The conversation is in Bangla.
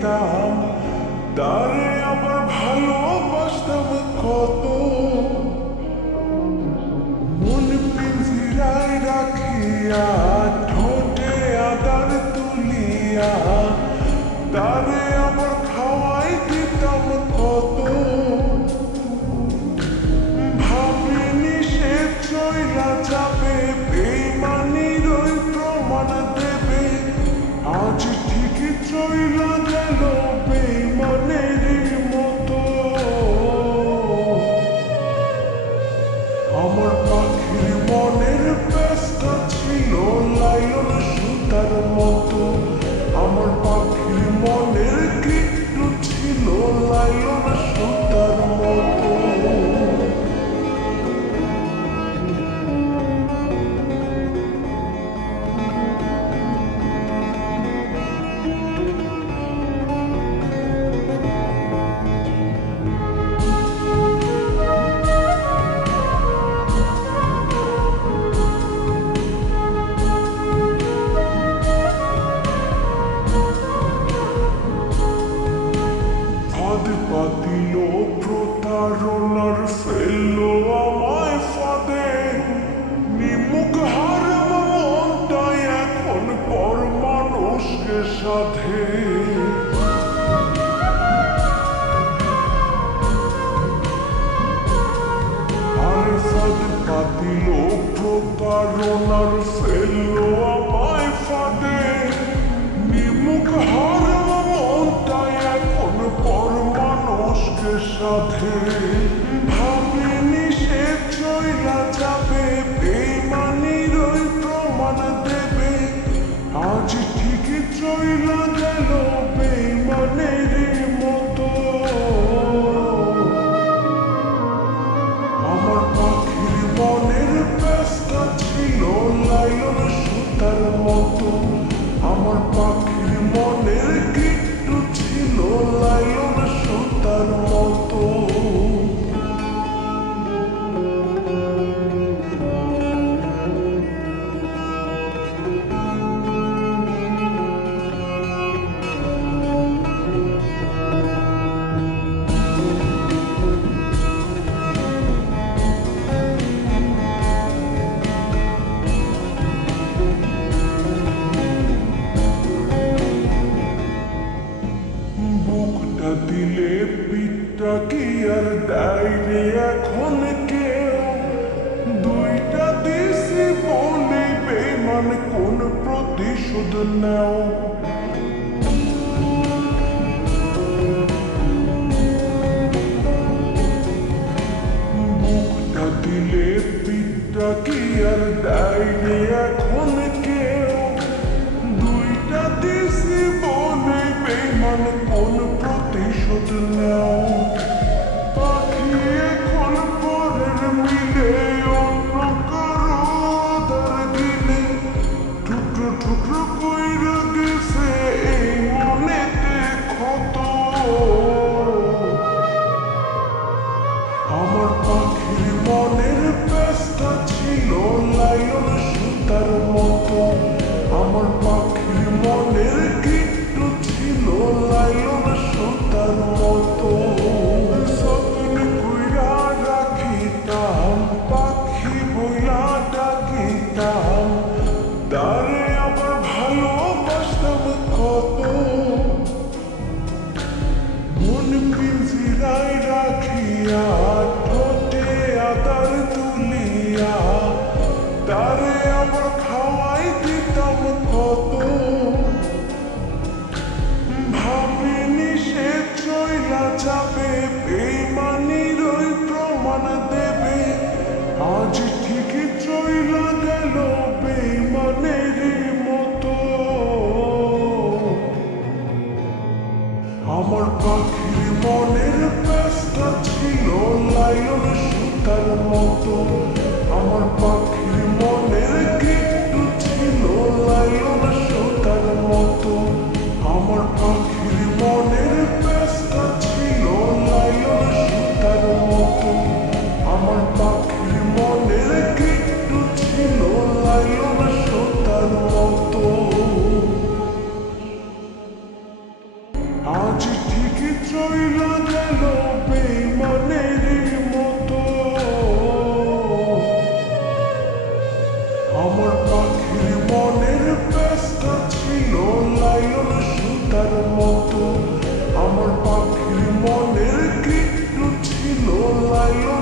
রাখিতাম, তারে আবার ভালোবাসতাম কত। মন পিঞ্জিরায় রাখিয়া ঠোঁটে আদার তুলিয়া, তারে আবার খাওয়াই দিতাম কত। ভাবিনি সে চইলা যাবে, বেইমানির ওই প্রমাণ দেবে। আজ ঠিকই চইলা গেল বেইমানের মতো। আমার পাখির মনের ব্যস্তা ছিল লাইলন সুতার মতো। আমার পাখির মনের কীটু ছিল লাইলন সুতার মতো। পাতিল প্রতারণার ফেললো আমায় ফাঁদে। নিমুখ হার মনটাই এখন পর মানুষকে সাধে। আর ফাঁদ পাতিল প্রতারণার ফেললো আমায় ফাঁদে। নিমুখ হার মনটাই এখন পর মানুষকে সাধে। ভাবিনি সে চইলা যাবে, বেইমানির ওই প্রমাণ দেবে। আজ ঠিকই চইলা গেল বেইমানের মতো। আমার পাখির মনের ব্যস্তা ছিল লাইলন সুতার মতো। আমার পাখির মনের কীটু ছিল লাইলন সুতার মতো। বুকটা দিলে পিঠটা কি আর দেয় রে এখন কেউ। দুইটা দিছি বলে বেমান কোন প্রতিশোধ নাও। বুকটা দিলে পিঠটা কি আর দেয় রে এখন কেউ। দুইটা দিছি বলে বেমান কোন প্রতিশোধ নাও। পাখি এখন পরের মিলে অন্য কারো আদার গিলে। টুকরো টুকরো কইরা গেছে এই মনেতে ক্ষত। আমার পাখির মনের ব্যস্তা ছিল লাইলন সুতার মতো। আমার পাখির মনের কীটু ছিল লাইলন সুতার মতো। স্বপ্ন কইরা রাখিতাম, পাখি বইলা ডাকিতাম, তারে আবার ভালোবাসতাম কত। মন পিঞ্জিরায় রাখিয়া ঠোঁটে আদার তুলিয়া, তারে আবার খাওয়াই দিতাম কত। ভাবিনি সে চইলা যাবে, বেইমানির ওই প্রমাণ দেবে। আজ ঠিকই চইলা গেল বেইমানের মতো। আমার পাখির মনের ব্যস্তা ছিল লাইলন সুতার মতো। আমার পাখির মনের কীটু ছিল লাইলন সুতার মতো। আমার পাখির মনের ব্যস্তা ছিল লাইলন সুতার মতো। আমার পাখির মনের কীটু ছিল লাইলন সুতার মতো। আমার পাখির মনের ব্যস্তা ছিল লাইলন সুতার মতো, আমার পাখির মনের গিট্টু ছিল লাইলন